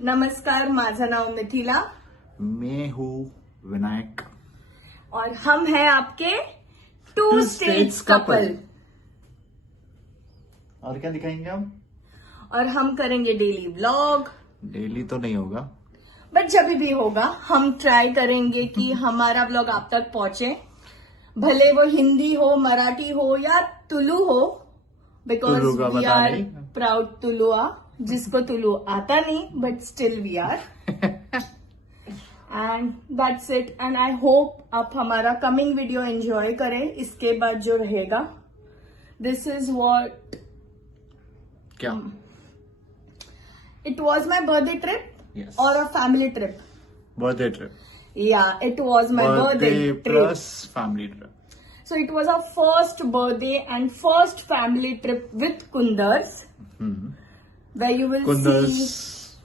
नमस्कार, माझं नाव मिथिला मैं हूँ विनायक और हम हैं आपके टू स्टेट्स कपल। और क्या दिखाएंगे हम? और हम करेंगे डेली व्लॉग, डेली तो नहीं होगा, बट जब भी होगा हम ट्राई करेंगे कि हमारा व्लॉग आप तक पहुंचे, भले वो हिंदी हो, मराठी हो या तुलु हो, बिकॉज तुलु का वी पता आर नहीं। प्राउड तुलुआ, जिसको तुलु आता नहीं but still we are. And that's it. And I hope आप हमारा कमिंग वीडियो एंजॉय करें। इसके बाद जो रहेगा, दिस इज वॉट क्या? It was my birthday trip Yes. और a family trip. Birthday trip, या it was my birthday trip. Plus family trip. So it was our first birthday and first family trip with Kundars, where you will Kundars see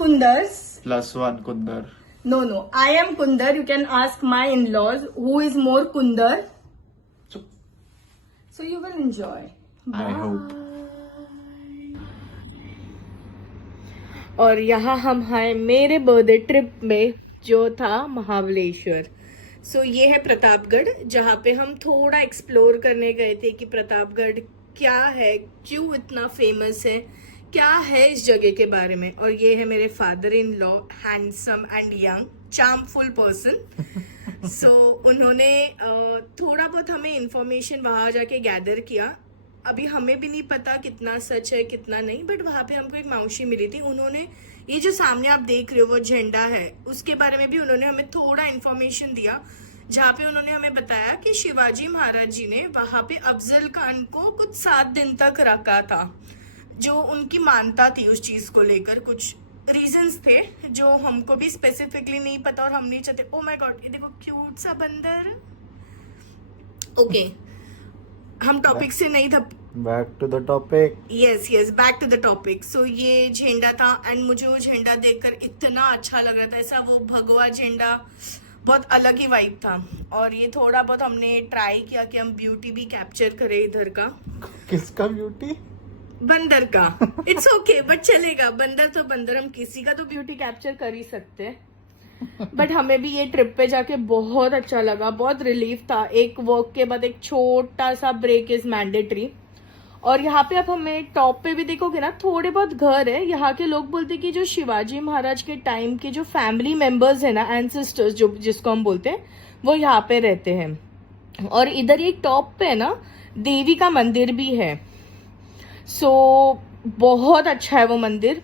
Kundars. +1 Kundar. No, I am Kundar. You can ask my in-laws who is more Kundar. So you will enjoy. I hope. और यहाँ हम हैं मेरे birthday trip में, जो था महाबलेश्वर। सो ये है प्रतापगढ़, जहाँ पे हम थोड़ा एक्सप्लोर करने गए थे कि प्रतापगढ़ क्या है, क्यों इतना फेमस है, क्या है इस जगह के बारे में। और ये है मेरे father in law, handsome and young charmful person. So उन्होंने थोड़ा बहुत हमें इंफॉर्मेशन वहाँ जाके गैदर किया। अभी हमें भी नहीं पता कितना सच है कितना नहीं, बट वहाँ पे हमको एक मौसी मिली थी, उन्होंने ये जो सामने आप देख रहे हो वो झंडा है, उसके बारे में भी उन्होंने हमें थोड़ा इन्फॉर्मेशन दिया, जहाँ पे उन्होंने हमें बताया कि शिवाजी महाराज जी ने वहाँ पे अफजल खान को कुछ 7 दिन तक रखा था। जो उनकी मान्यता थी उस चीज को लेकर, कुछ रीजंस थे जो हमको भी स्पेसिफिकली नहीं पता और हम नहीं चाहते। ओ माय गॉड, ये देखो क्यूट सा बंदर। ओके, हम टॉपिक से नहीं था। Back to the topic. Yes, back to the topic. So ये झंडा था एंड मुझे वो झंडा देखकर इतना अच्छा लग रहा था, ऐसा वो भगवा झंडा, बहुत अलग ही वाइब था। और ये थोड़ा बहुत हमने ट्राई किया कि हम ब्यूटी भी कैप्चर करें इधर का। किसका ब्यूटी? बंदर का। इट्स ओके, बट चलेगा, बंदर तो बंदर, हम किसी का तो ब्यूटी कैप्चर कर ही सकते हैं। बट हमें भी ये ट्रिप पे जाके बहुत अच्छा लगा, बहुत रिलीफ था। एक वर्क के बाद एक छोटा सा ब्रेक इज मैंडेटरी। और यहाँ पे आप हमें टॉप पे भी देखोगे ना, थोड़े बहुत घर है। यहाँ के लोग बोलते कि जो शिवाजी महाराज के टाइम के जो फैमिली मेंबर्स है ना, एंसेस्टर्स जो जिसको हम बोलते हैं, वो यहाँ पे रहते हैं। और इधर एक टॉप पे है ना, देवी का मंदिर भी है। सो बहुत अच्छा है वो मंदिर,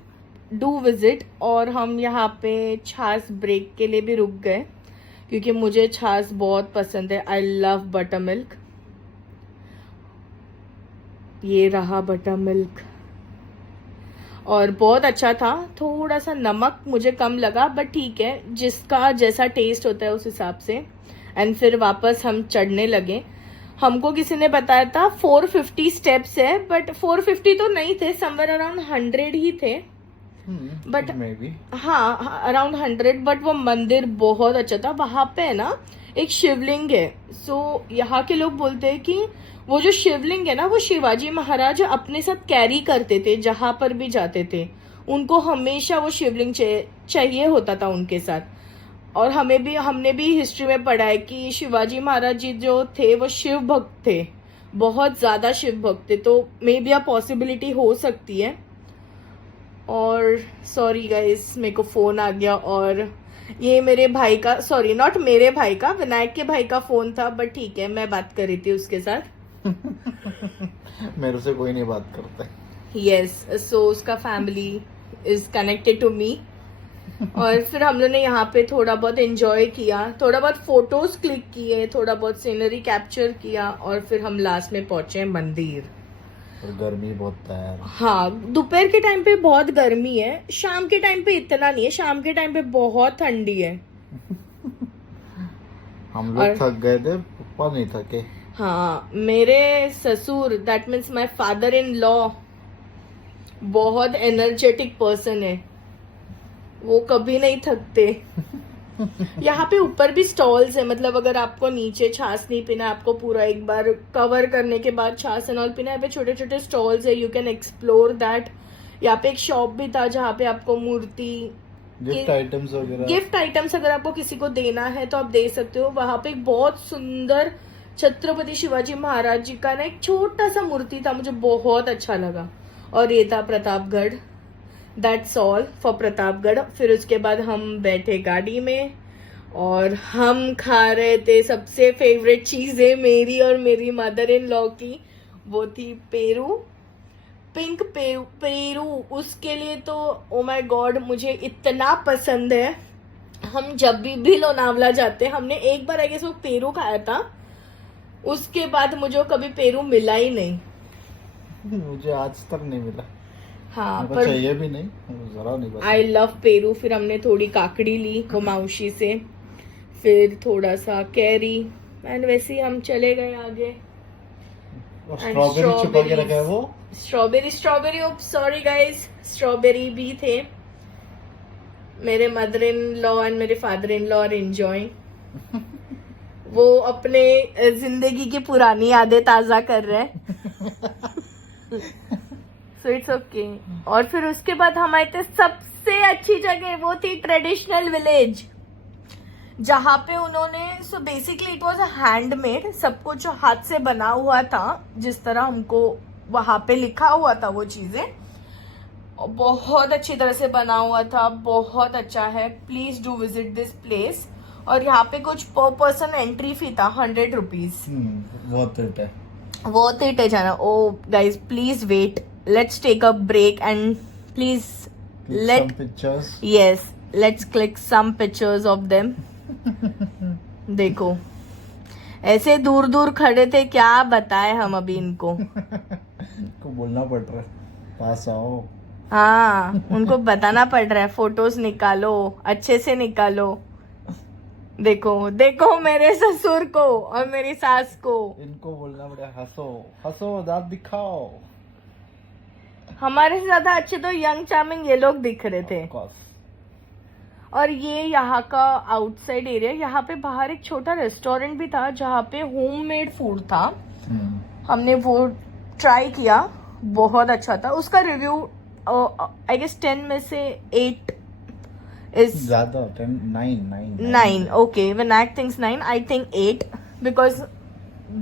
डू विजिट। और हम यहाँ पे छाछ ब्रेक के लिए भी रुक गए, क्योंकि मुझे छाछ बहुत पसंद है। I love butter milk. ये रहा बटर मिल्क, और बहुत अच्छा था। थोड़ा सा नमक मुझे कम लगा, बट ठीक है, जिसका जैसा टेस्ट होता है उस हिसाब से। एंड फिर वापस हम चढ़ने लगे। हमको किसी ने बताया था 450 स्टेप्स है, बट 450 तो नहीं थे, समवेयर अराउंड 100 ही थे। बट हाँ, अराउंड 100। बट वो मंदिर बहुत अच्छा था। वहां पे है ना एक शिवलिंग है। सो यहाँ के लोग बोलते हैं कि वो जो शिवलिंग है ना, वो शिवाजी महाराज अपने साथ कैरी करते थे, जहां पर भी जाते थे उनको हमेशा वो शिवलिंग चाहिए होता था उनके साथ। और हमने भी हिस्ट्री में पढ़ा है कि शिवाजी महाराज जी जो थे वो शिव भक्त थे, बहुत ज्यादा शिव भक्त थे। तो मे बी अ पॉसिबिलिटी हो सकती है। और सॉरी गाइस, मेरे को फोन आ गया, और ये मेरे भाई का, सॉरी नॉट मेरे भाई का, विनायक के भाई का फोन था। बट ठीक है, मैं बात कर रही थी उसके साथ। मेरे से कोई नहीं बात करता। यस, सो उसका family is connected to me. और फिर हम लोग ने यहाँ पे थोड़ा बहुत एंजॉय किया, थोड़ा बहुत फोटोज क्लिक किए, थोड़ा बहुत सीनरी कैप्चर किया, और फिर हम लास्ट में पहुंचे मंदिर। और गर्मी बहुत है। हाँ, दोपहर के टाइम पे बहुत गर्मी है, शाम के टाइम पे इतना नहीं है। शाम के टाइम पे बहुत ठंडी है। हम लोग थक गए थे, पापा नहीं थके। हाँ, मेरे ससुर, that means my father in law, बहुत एनर्जेटिक पर्सन है, वो कभी नहीं थकते। यहाँ पे ऊपर भी स्टॉल्स है, मतलब अगर आपको नीचे छाछ नहीं पीना, आपको पूरा एक बार कवर करने के बाद छाछ एंड ऑल पीना है, छोटे छोटे स्टॉल्स है, यू कैन एक्सप्लोर दैट। यहाँ पे एक शॉप भी था जहाँ पे आपको मूर्ति, गिफ्ट आइटम्स वगैरह, गिफ्ट आइटम्स अगर आपको किसी को देना है तो आप दे सकते हो। वहां पे एक बहुत सुंदर छत्रपति शिवाजी महाराज जी का ना एक छोटा सा मूर्ति था, मुझे बहुत अच्छा लगा। और ये था Pratapgarh. That's all for Pratapgarh. फिर उसके बाद हम बैठे गाड़ी में और हम खा रहे थे सबसे फेवरेट चीजें मेरी और मेरी मदर इन लॉ की, वो थी पेरू, पिंक पेरू। पेरू उसके लिए तो ओ माय गॉड मुझे इतना पसंद है। हम जब भी लोनावला जाते हैं, हमने एक बार आई गेस वो पेरू खाया था, उसके बाद मुझे कभी पेरू मिला ही नहीं। मुझे आज तक नहीं मिला। हाँ पर पर चाहिए भी नहीं, जरा नहीं पसंद। I love Peru. फिर हमने थोड़ी काकड़ी ली वो मौसी से, फिर थोड़ा सा कैरी, एंड वैसे ही हम चले गए आगे। और स्ट्रॉबेरी छुपा के रखा है वो। स्ट्रॉबेरी सॉरी गाइस, स्ट्रॉबेरी भी थे। मेरे मदर इन लॉ एंड मेरे father in law are enjoying. वो अपने जिंदगी की पुरानी यादें ताजा कर रहे हैं। So it's okay. और फिर उसके बाद हमारे थे सबसे अच्छी जगह, वो थी ट्रेडिशनल विलेज, जहाँ पे उन्होंने so basically it was a handmade, सब कुछ हाथ से बना हुआ था, जिस तरह हमको वहां पे लिखा हुआ था वो चीजें, बहुत अच्छी तरह से बना हुआ था, बहुत अच्छा है। Please do visit this place. और यहाँ पे कुछ पर पर्सन एंट्री फी था 100 रुपीज। बहुत रेट है, वर्थ इट है जाना। Oh guys please wait, let's take a break and please let pictures. Yes let's click some pictures of them. देखो ऐसे दूर दूर खड़े थे, क्या बताए हम अभी इनको। को बोलना पड़ रहा है पास आओ। हाँ उनको बताना पड़ रहा है, फोटोज निकालो, अच्छे से निकालो। देखो देखो मेरे ससुर को और मेरी सास को। इनको बोलना पड़ेगा हंसो हंसो, दांत दिखाओ। हमारे से ज्यादा अच्छे तो यंग चार्मिंग ये लोग दिख रहे थे। Of course. और ये यहाँ का आउटसाइड एरिया, यहाँ पे बाहर एक छोटा रेस्टोरेंट भी था जहाँ पे होममेड फूड था। हमने वो ट्राई किया, बहुत अच्छा था। उसका रिव्यू आई गेस 10 में से 8 is ज्यादा 9 okay, Vinayak thinks 9, I think 8 because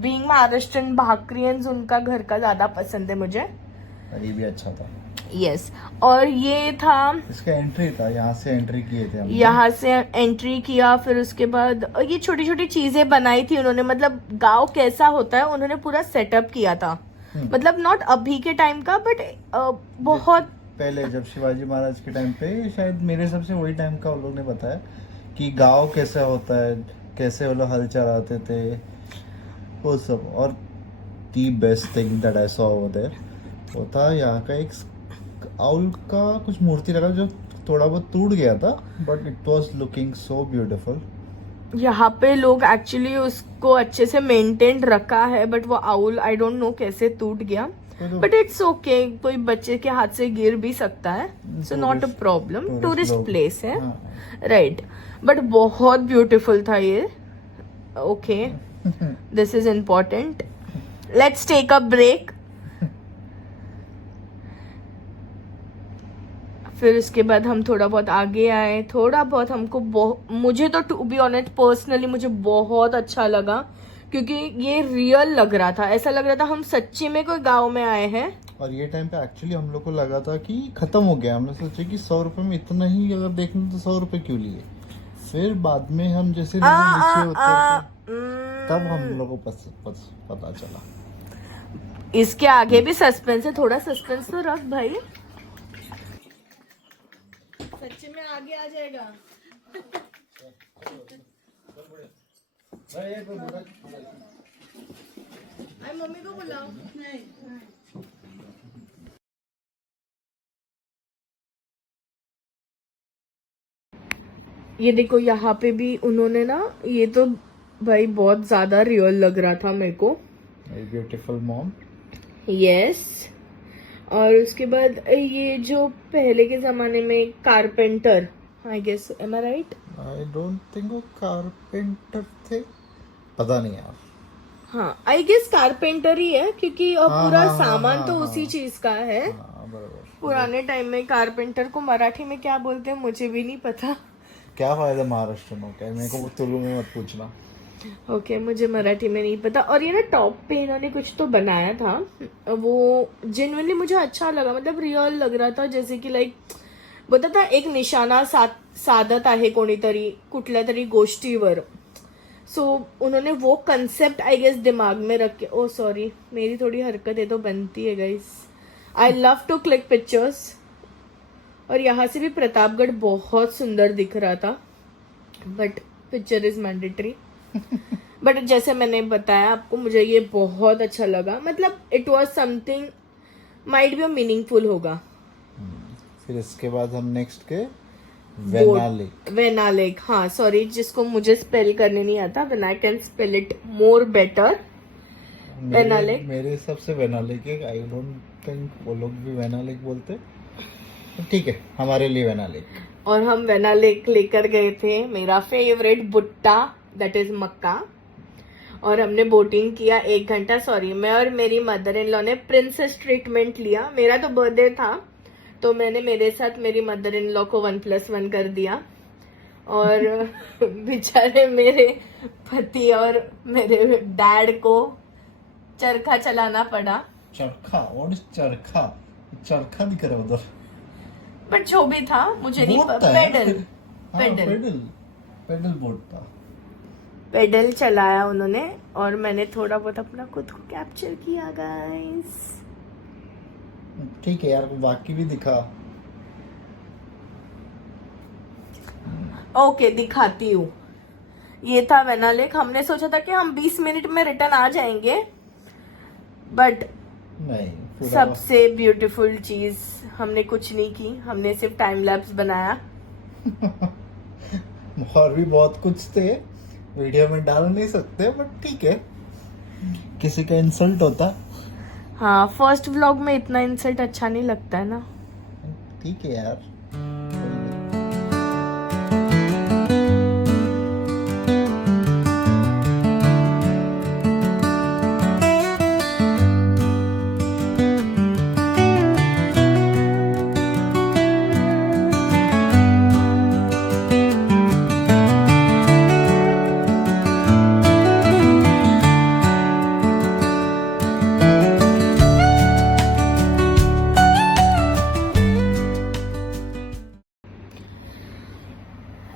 being Maharashtrian भाकरियंस उनका घर का ज्यादा पसंद है मुझे। ये भी अच्छा था। यस और ये था, इसका एंट्री था, यहाँ से एंट्री किए थे हमने। यहाँ से एंट्री किया। फिर उसके बाद ये छोटी छोटी चीजें बनाई थी उन्होंने, मतलब गांव कैसा होता है उन्होंने पूरा सेटअप किया था। मतलब नॉट अभी के टाइम का बट बहुत पहले जब शिवाजी महाराज के टाइम पे, शायद मेरे हिसाब से वही टाइम का उन लोग ने बताया कि गांव कैसा होता है, कैसे वो लोग हल चलाते थे, वो सब। और the best thing that I saw over there वो था यहाँ का एक आउल का कुछ मूर्ति लगा जो थोड़ा बहुत टूट गया था, but it was looking so beautiful. यहाँ पे लोग एक्चुअली उसको अच्छे से मेंटेन रखा है, बट वो आउल आई डोंट नो कैसे टूट गया, बट इट्स ओके, कोई बच्चे के हाथ से गिर भी सकता है, so not a problem. Tourist place है, राइट। बट बहुत ब्यूटीफुल था ये। Okay this is important. Let's take a break. फिर उसके बाद हम थोड़ा बहुत आगे आए, थोड़ा बहुत हमको मुझे तो टू बी ऑनेस्ट पर्सनली मुझे बहुत अच्छा लगा, क्योंकि ये रियल लग रहा था, ऐसा लग रहा था हम सच्ची में कोई गांव में आए हैं। और ये टाइम पे एक्चुअली हम लोग को लगा था कि खत्म हो गया, हमने सोचा कि 100 रुपए में इतना ही अगर देखना तो 100 रुपए क्यों लिए। फिर बाद में हम जैसे नीचे उतरे तब हम लोग को पता चला। इसके आगे भी सस्पेंस है, थोड़ा सस्पेंस तो रख भाई, सच्ची में आगे आ जाएगा। मम्मी को बुलाओ। ये देखो यहाँ पे भी उन्होंने ना, ये तो भाई बहुत ज्यादा रियल लग रहा था मेरे को। Beautiful mom. यस और उसके बाद ये जो पहले के जमाने में carpenter, I guess am I right? I don't think वो कारपेंटर थे, पता नहीं यार। हाँ आई गेस कारपेंटर ही है, क्योंकि हाँ, पूरा हाँ, हाँ, सामान हाँ, तो हाँ, उसी चीज का है। हाँ बराबर। पुराने टाइम में कारपेंटर को मराठी में क्या बोलते हैं मुझे भी नहीं पता। क्या फायदा महाराष्ट्र में क्या, मेरे को तुलु में मत पूछना। ओके मुझे मराठी में नहीं पता। और ये ना टॉप पे इन्होंने कुछ तो बनाया था, वो जेन्युइनली मुझे अच्छा लगा, मतलब रियल लग रहा था, जैसे की लाईक बोलतात ना एक निशाणा साधत आहे कोणीतरी कुठल्या तरी गोष्टीवर। सो उन्होंने वो कंसेप्ट आई गेस दिमाग में रख के, ओ सॉरी मेरी थोड़ी हरकतें तो बनती है guys, I love to click pictures. और यहाँ से भी प्रतापगढ़ बहुत सुंदर दिख रहा था, but picture is mandatory. But जैसे मैंने बताया आपको, मुझे ये बहुत अच्छा लगा, मतलब it was something might be meaningful होगा। फिर इसके बाद हम नेक्स्ट के वेनालिक। वेनालेक, हाँ सॉरी, जिसको मुझे स्पेल करने नहीं आता, when I can spell it more better. वेनालिक मेरे हिसाब से वेनालिक है, आई डोंट थिंक वो लोग भी वेनालिक बोलते, तो ठीक है हमारे लिए वेनालिक। और हम वेनालेक लेकर गए थे मेरा फेवरेट भुट्टा, दैट इज मक्का। और हमने बोटिंग किया 1 घंटा। सॉरी, मैं और मेरी मदर इन लॉ ने प्रिंसेस ट्रीटमेंट लिया। मेरा तो बर्थडे था, तो मैंने मेरे साथ मेरी मदर इन लॉ को 1+1 कर दिया। और बेचारे मेरे पति और मेरे डैड को चरखा चलाना पड़ा। चरखा, व्हाट इज चरखा? चरखा दिख रहा है उधर, बट जो भी था मुझे नहीं बोट पता। था यार। पेडल हाँ, पेडल पेडल बोट था। पेडल चलाया उन्होंने, और मैंने थोड़ा बहुत अपना खुद को कैप्चर किया गाइस। ठीक है यार, बाकी भी दिखा। ओके दिखाती हूँ। ये था वेनालेक। हमने सोचा था कि हम 20 मिनट में रिटर्न आ जाएंगे, बट नहीं, पूरा सबसे ब्यूटीफुल चीज हमने कुछ नहीं की, हमने सिर्फ टाइम लैप्स बनाया। और भी बहुत कुछ थे, वीडियो में डाल नहीं सकते, बट ठीक है, किसी का इंसल्ट होता। हाँ, फर्स्ट व्लॉग में इतना इंसल्ट अच्छा नहीं लगता है ना। ठीक है यार।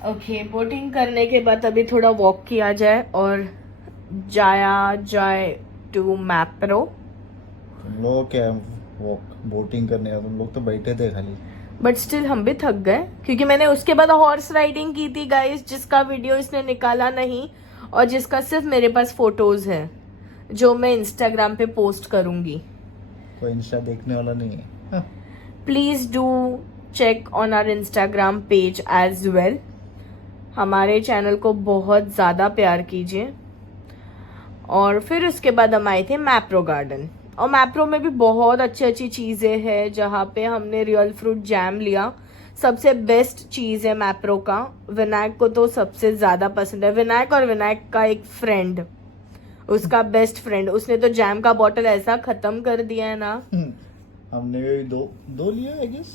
ओके, बोटिंग करने के बाद अभी थोड़ा वॉक किया जाए और जाया जाए टू मैप्रो। तुम लोग क्या वो बोटिंग करने का, तुम लोग तो बैठे थे खाली। बट स्टिल हम भी थक गए, क्योंकि मैंने उसके बाद हॉर्स राइडिंग की थी गाइस, जिसका वीडियो इसने निकाला नहीं और जिसका सिर्फ मेरे पास फोटोज है, जो मैं इंस्टाग्राम पे पोस्ट करूंगी। कोई इंस्टा देखने वाला नहीं है। हाँ। Please do check on our Instagram page as well. हमारे चैनल को बहुत ज़्यादा प्यार कीजिए। और फिर उसके बाद हम आए थे मैप्रो गार्डन, और मैप्रो में भी बहुत अच्छी अच्छी चीज़ें हैं, जहाँ पे हमने रियल फ्रूट जैम लिया। सबसे बेस्ट चीज़ है मैप्रो का, विनायक को तो सबसे ज़्यादा पसंद है। विनायक और विनायक का एक फ्रेंड, उसका बेस्ट फ्रेंड, उसने तो जैम का बॉटल ऐसा ख़त्म कर दिया है ना। हमने भी दो लिया आई गेस।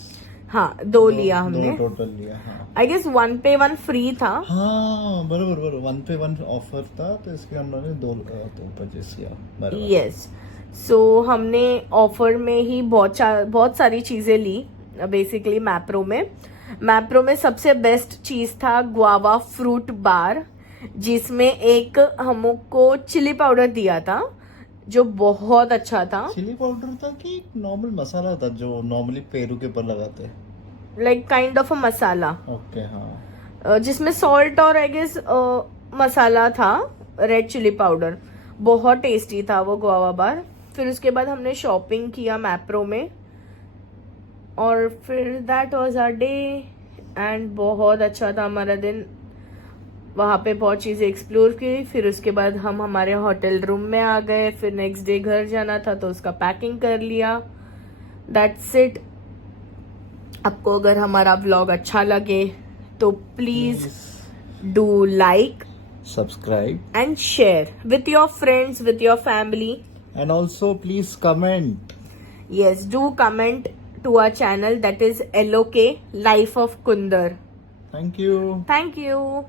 हाँ, 2 लिया हमने, 2 टोटल लिया। हाँ, आई गेस 1 पे 1 फ्री था। हाँ बरोबर 1 पे 1 ऑफर था, तो इसके हम लोगों ने 2 परचेस किया। बराबर। यस, सो हमने ऑफर में ही बहुत सारी चीज़ें ली बेसिकली मैप्रो में सबसे बेस्ट चीज़ था गुआवा फ्रूट बार, जिसमें एक हमको चिली पाउडर दिया था, जो बहुत अच्छा था। चिली पाउडर था कि नॉर्मल मसाला था जो नॉर्मली पेरू के ऊपर लगाते हैं? Like kind of a masala. Okay, हाँ। जिसमें सॉल्ट और आई गेस मसाला था, रेड चिली पाउडर। बहुत टेस्टी था वो गुआवा बार। फिर उसके बाद हमने शॉपिंग किया मैप्रो में, और फिर that was our day, and बहुत अच्छा था हमारा दिन। वहाँ पे बहुत चीज़ें एक्सप्लोर की। फिर उसके बाद हम हमारे होटल रूम में आ गए। फिर नेक्स्ट डे घर जाना था, तो उसका पैकिंग कर लिया। That's it. आपको अगर हमारा व्लॉग अच्छा लगे तो please do like, subscribe, and share with your friends, with your family. and also please comment. Yes, do comment to our channel, that is LOK Life of Kundar. Thank you. Thank you.